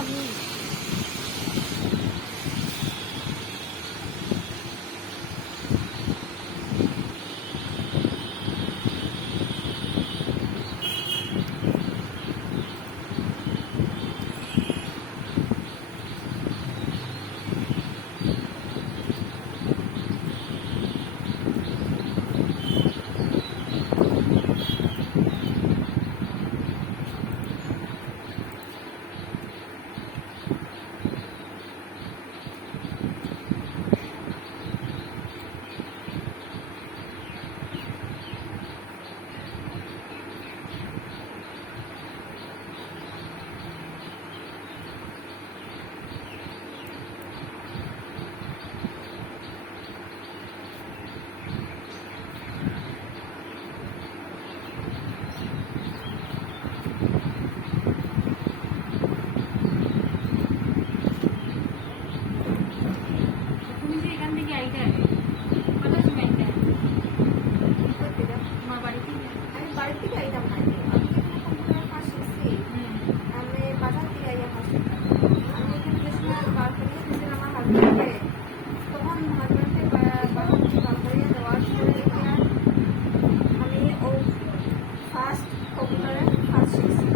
আমি তুমি যে এখান থেকে আইতে কটার সময় আইতে আমার বাড়ি থেকে আমি বাড়ি থেকে আইতাম না, আমি যেখানে কম্পিউটার কাজ শিখছি আমি বাজার থেকে আইয়া কাজ শিখতাম। আমি এখানে যে সময় বার করিয়ে দিয়েছিলাম আমার হাজব্যান্ডকে, তখন হাজব্যান্ডকে বাজার থেকে বার করিয়ে দেওয়ার পরে গিয়া আমি ও ফার্স্ট কম্পিউটারে কাজ শিখছি।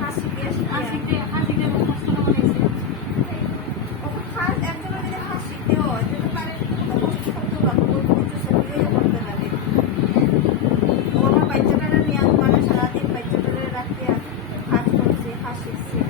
কাজ শিখিয়ে হাসিতে কষ্ট বানাইছে ওখানে ফার্স্ট একজনের যদি কাজ শিখতে হয় তাহলে তার একটু কষ্ট করতে লাগবে, কিছু সেমিনারও করতে লাগে। ও আমার বাচ্চাটারে নিয়ে মানে সারাদিন বাচ্চাটারে রাখিয়া কাজ করছে, কাজ শিখছে।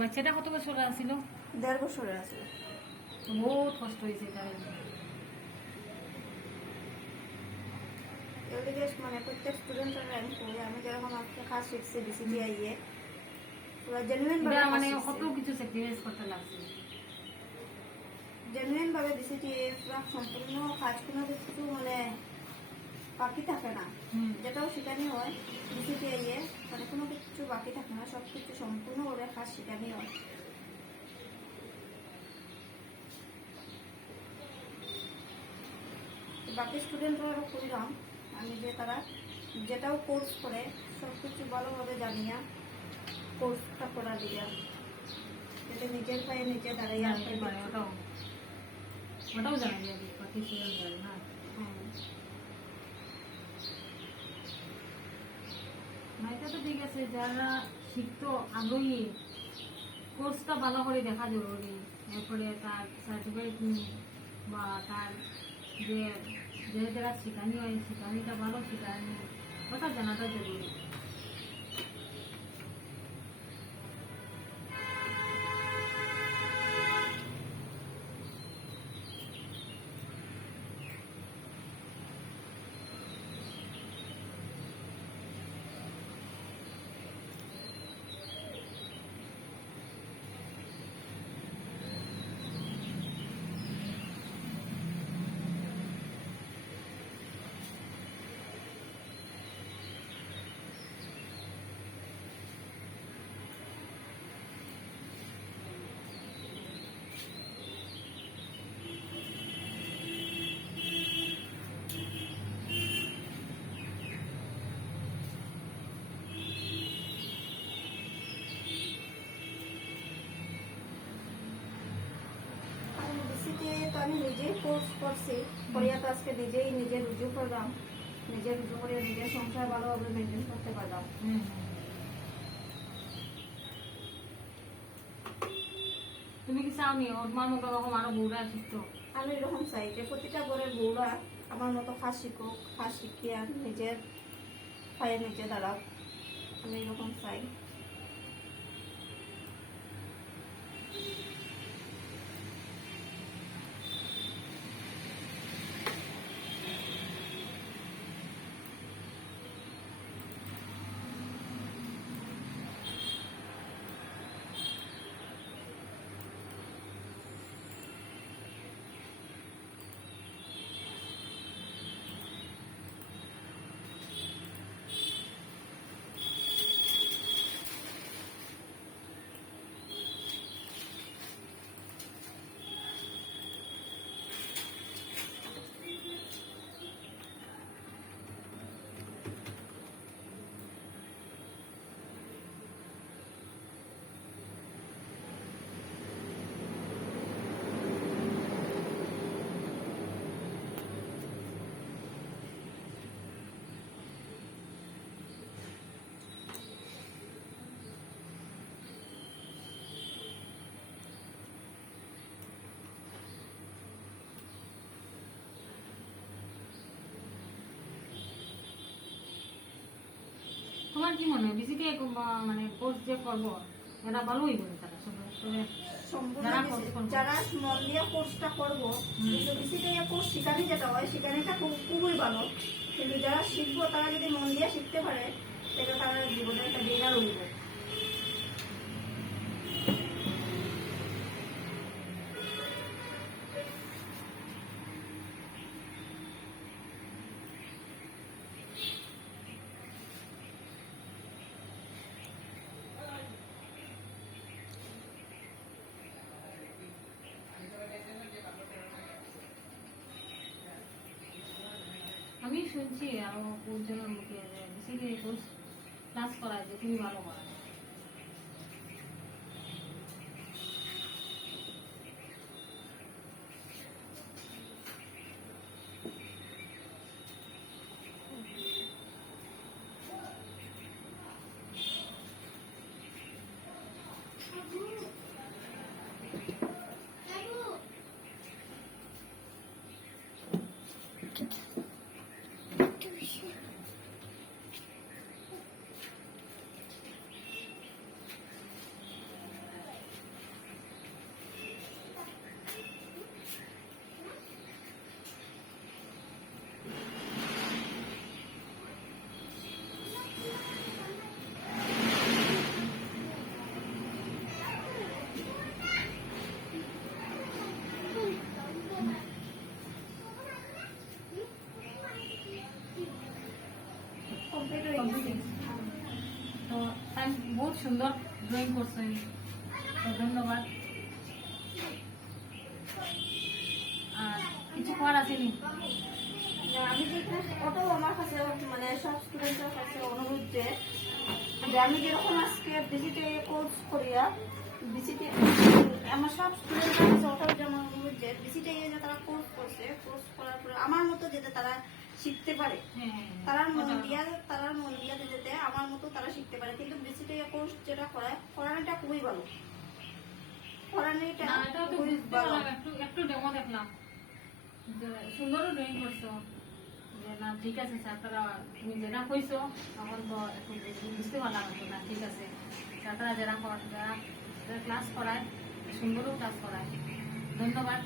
বাচ্চাটা কত বছর ছিল? 1.5 বছরের আছে। বহুত কষ্ট হয়েছে তার। এদিকে মানে প্রত্যেক স্টুডেন্টের আমি করি, আমি যেরকম আজকে কাজ শিখছি ডিসিটিআই এ পুরো জেনুইন ভাবে মানে কত কিছু স্যাক্রিফাইস করতে লাগছে, জেনুইন ভাবে ডিসিটিআই পুরো সম্পূর্ণ কাজ কোনো কিছু মানে বাকি থাকে না। যেটাও শেখানি হয় ডিসিটিআই এ মানে কোনো কিছু বাকি থাকে না, সব কিছু সম্পূর্ণভাবে কাজ শেখানি হয়। বাকি স্টুডেন্টরাও করিলাম আমি যে তারা যেটাও কোর্স করে সব কিছু ভালোভাবে জানিয়া কোর্সটা করা দিয়া যাতে নিজের পায়ে নিজে দাঁড়িয়ে আসতে পারে। ওটাও জানা যাবে বাকি ছিল না। এটা তো ঠিক আছে, যারা শিখতো আগ্রহী কোর্সটা ভালো করে দেখা জরুরি, এরপরে তার সার্টিফিকেট বা তার যে যে জায়গা শেখানি হয় শেখানিটা ভালো শেখানি ওটা জানাটা জরুরি। কোর্স করছি, করিয়া তো আজকে নিজে রুজু করলাম, নিজে রুজু করে নিজের সংসার ভালোভাবে মেনটেন করতে পারলাম। তুমি কি চাওনি ওর মা মতো রকম আরো বউরা শিখতো? আমি এরকম চাই যে প্রতিটা ঘরের বউরা আমার মতো কাজ শিখুক, কাজ শিখিয়া নিজের পায়ে নিজে দাঁড়াক, আমি এরকম চাই। তোমার কি মনে হয় বিসিটি মানে কোর্স যে করবো এটা ভালো হইব তারা সবাই? সম্পূর্ণ যারা বেশি- course করবে। যারা মন দিয়ে কোর্সটা করবো, কিন্তু বেশিটা কোর্স শিখানি যেটা হয় শিখানিটা খুবই ভালো, কিন্তু যারা শিখবো তারা যদি মন দিয়ে শিখতে পারে সেটা তারা জীবনে একটা বেড়া রইব। আমি শুনছি আরো বহুজনের মুখে যে বিসিটি কোর্স ক্লাস করায় যে তুমি ভালো করা। কমপ্লিট হয়ে গেছে। তো তাই বহুত সুন্দর ড্রয়িং করছে, তো ধন্যবাদ। আর কিছু করার আসেনি? না, আমি যেখানে ওটাও আমার কাছে মানে সব স্টুডেন্টের কাছে অনুরোধ যে আমি যেরকম আজকে বিসিটি কোর্স করিয়া বিসিটি আমার সব স্টুডেন্টের কাছে ওটাও যেমন অনুরোধ যে বিসিটি যে তারা কোর্স করছে, কোর্স করার পরে আমার মতো যাতে তারা শিখতে পারে, তারার মন দিয়া যাতে আমার মতো তারা শিখতে পারে। কিন্তু বিসিটি কোর্স যেটা করায় করানোটা খুবই ভালো, করানোটা না, এটাও তো খুবই বুঝতে ভালো। পারলাম, একটু ডেমো দেখলাম যে সুন্দরও ড্রয়িং করছো, যে না ঠিক আছে স্যার তারা তুমি যেটা কইছো তখন তো একটু বুঝতে পারলাম একটু না ঠিক আছে স্যার তারা যারা ক্লাস করায় সুন্দরও ক্লাস করায়। ধন্যবাদ।